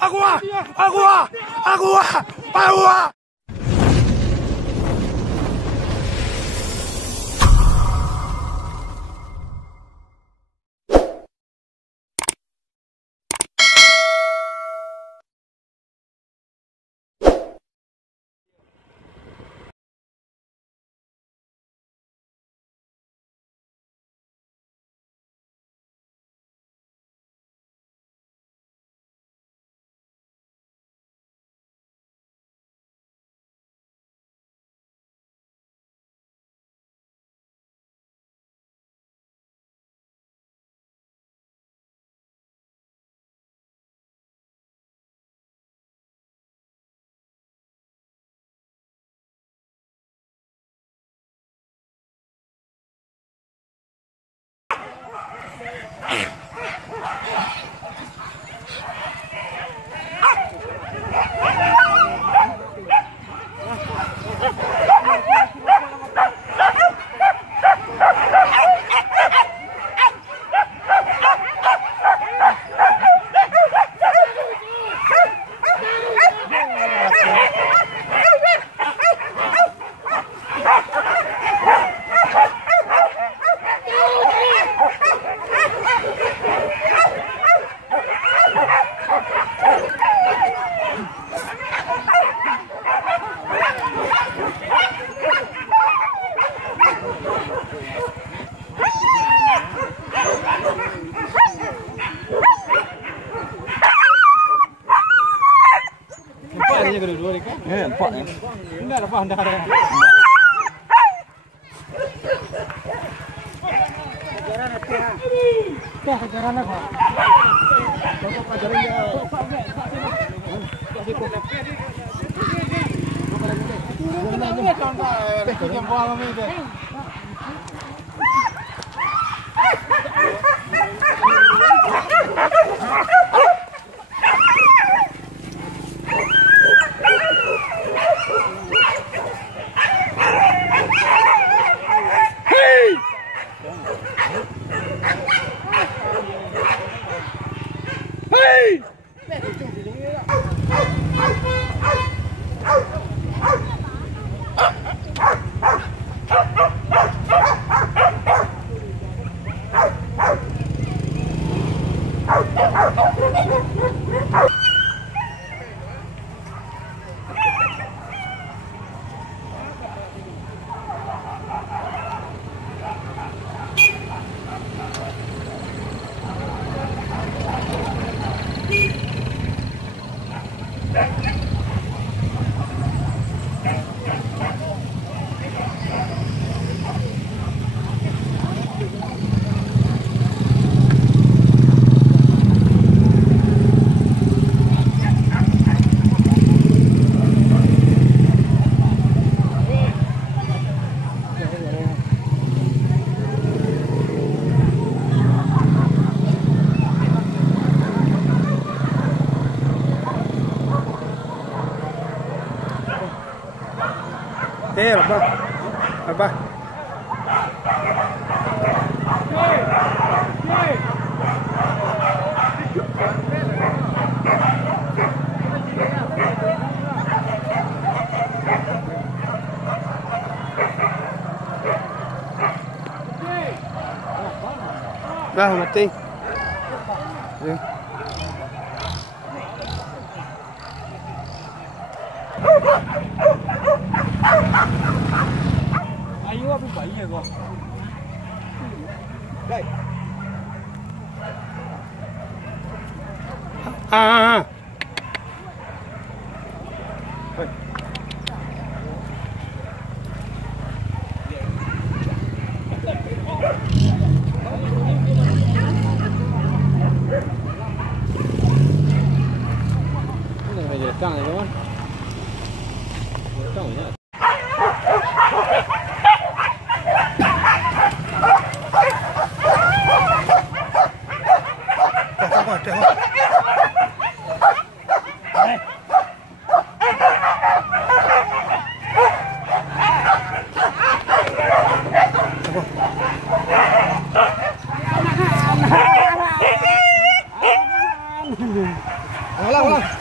Agua! Enggak ada pandang. Kejaran apa? Apa? Dah mati. Ayo apa bayi ya kok? Baik. Căng này đúng không? Căng nhá. Ulang.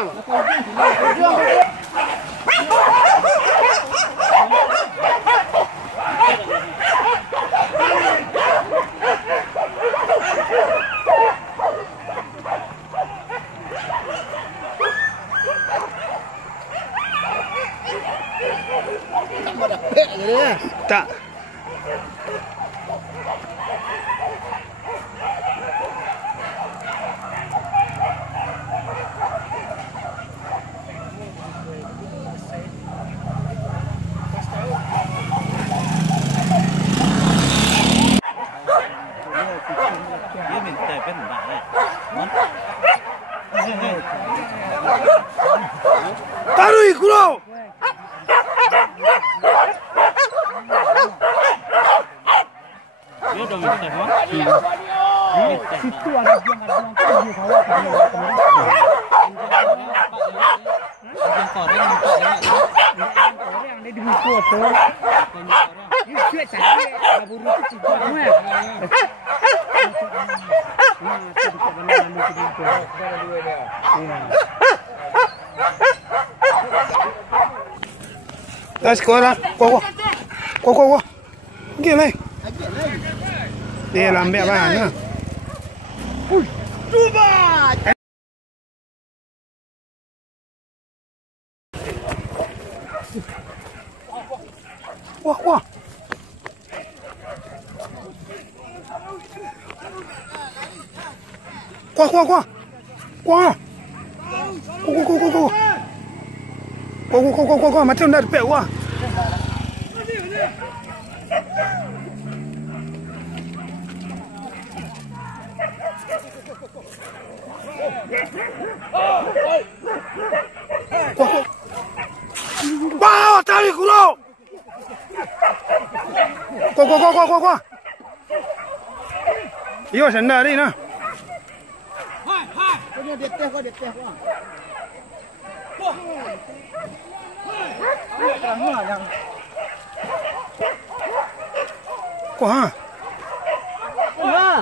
Ujung. Tak. Taruh kurau. Dia dah minta apa? Situ ada dia bawa ke orang ada di buku tu. Ini cuci cari buru tu juga mana? Dah sekolah, kau, pergi leh. Dia lambat mana? Cuba. Wah. Kuah. Macam dah dapat wah. Wah, tarik kulo. Kuah. Yo, senda ni nah. Hai. Kau dia teh wah. Kuah. Kuah.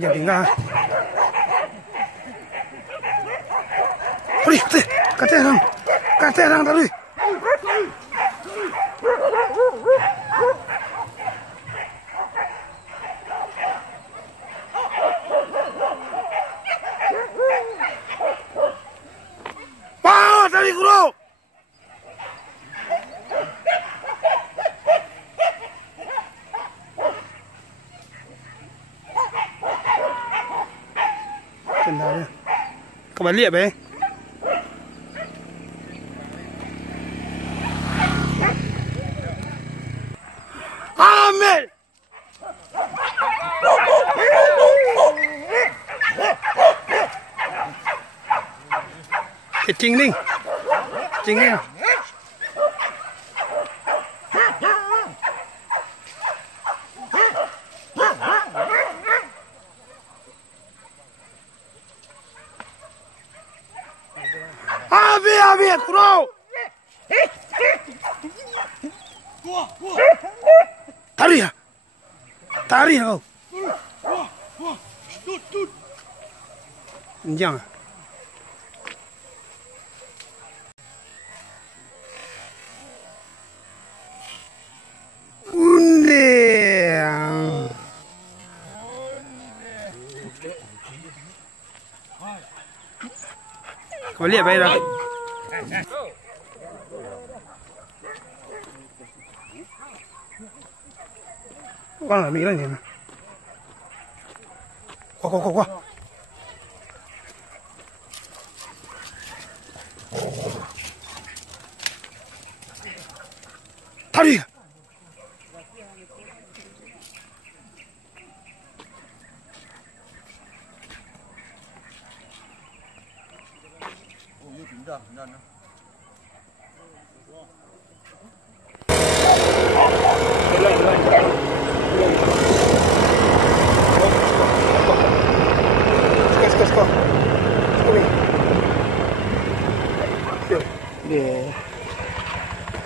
Jangan tinggal. Hei, kata orang tadi. Wah, tadi guru. Các bạn liệp ấy. Amen. Cái chính đi. Abi, kurau. Tarik kau. Jangan. Kau lihat baik dah. Quăng là Mỹ là gì nè. Qua. Thả đi. Sudah, jangan. Wah. Ini.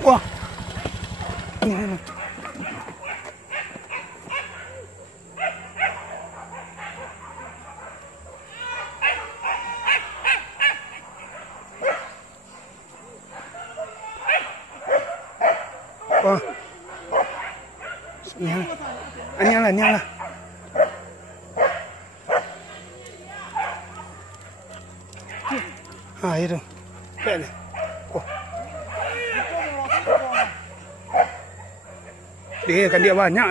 Wah. Nyala. Ah, itu. Bene. Oh. Dia kan dia banyak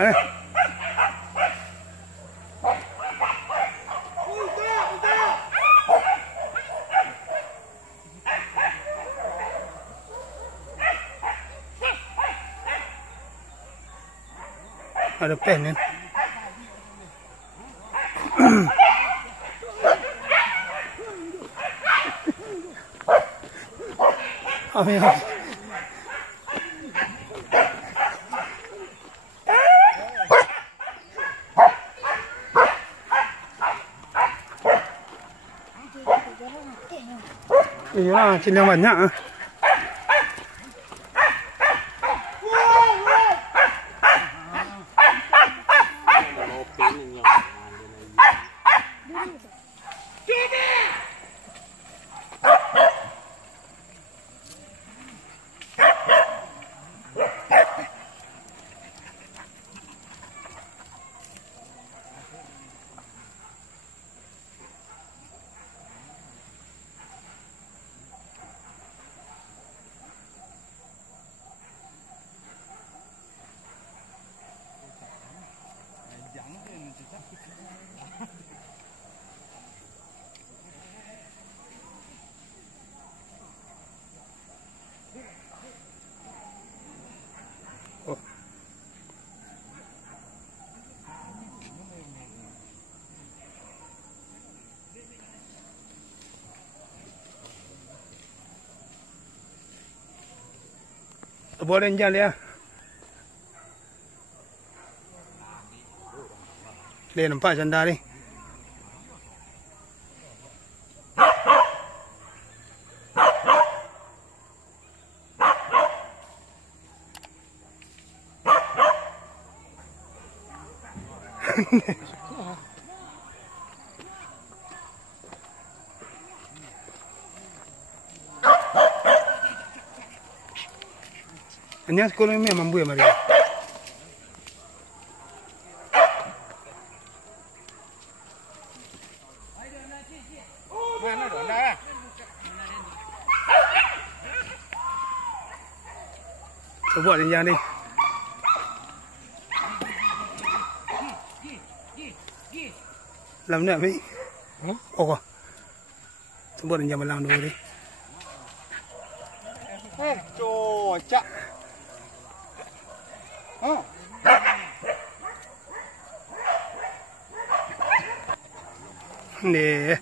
Ada pen kan. Amin. Iya, cina banyak. Boleh jalan ya. Dia nampak janda ni. Hanya sekolah ini mampu ya Maria. Mana dong, dah. Coba dia jalan ni. Làm nè mấy. Ồ. Coba dia jalan dulu ni. Cuaca. Nih.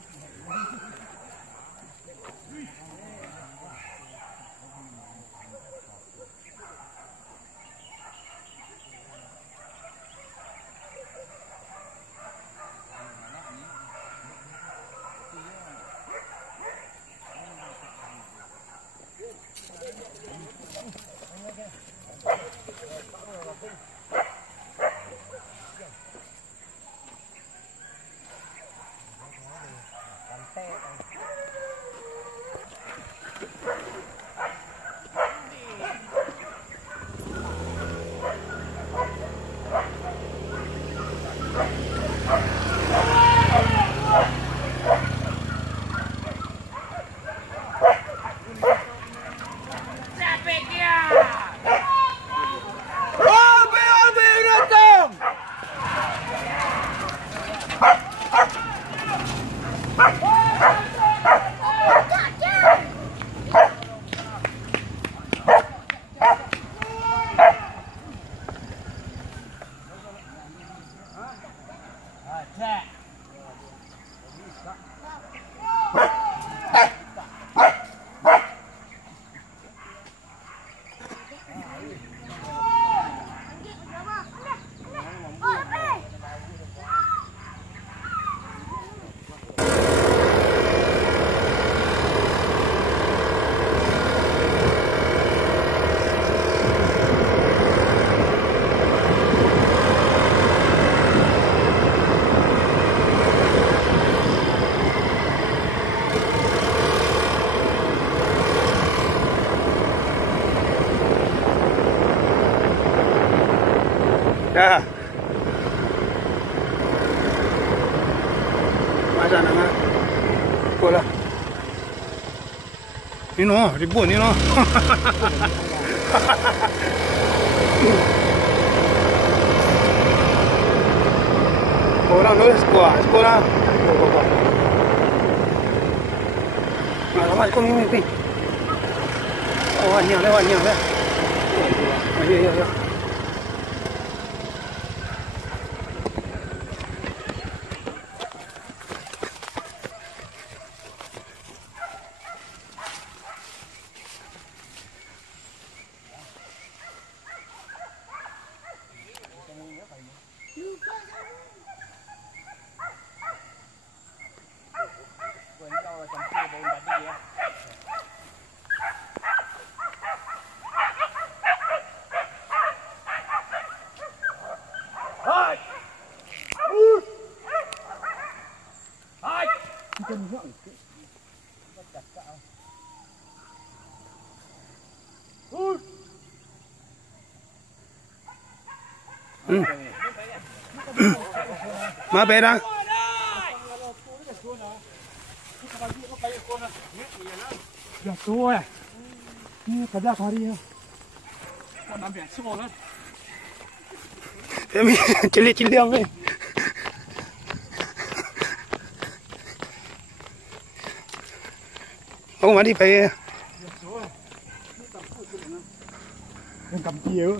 Dah. Masa nama. Bola. Ni no, ribut ni no. Orang nulis sekolah. Lewat kau ni. Oh, lewat ni. Ya. Mà về đó. Ya tua. Ni kerja hari ya. Kau nak biar semua lah. Em cili ông ơi. Ông mà đi phải Em cầm chiếu.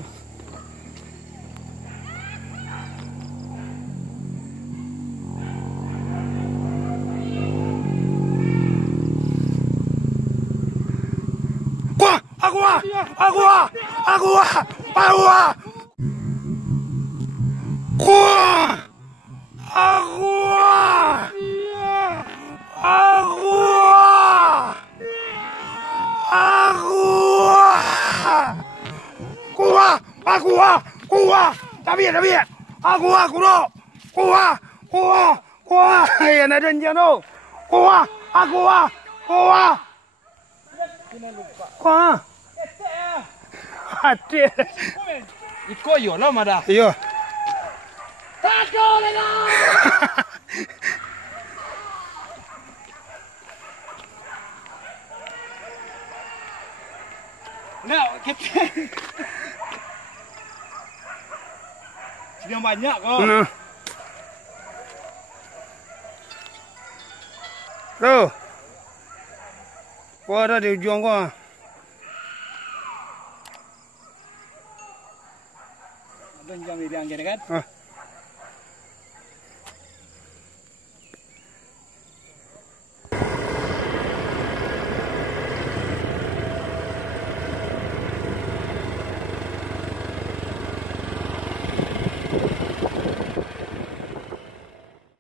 Agua! Está bien. Agua, Ay, no no. Agua. Hati. Ikut yo lah mada. Yo. Taco lena. Nah, kita. Sudah banyak kok. Tuh. Gua ada di ujung gua. Ada yang gini kan?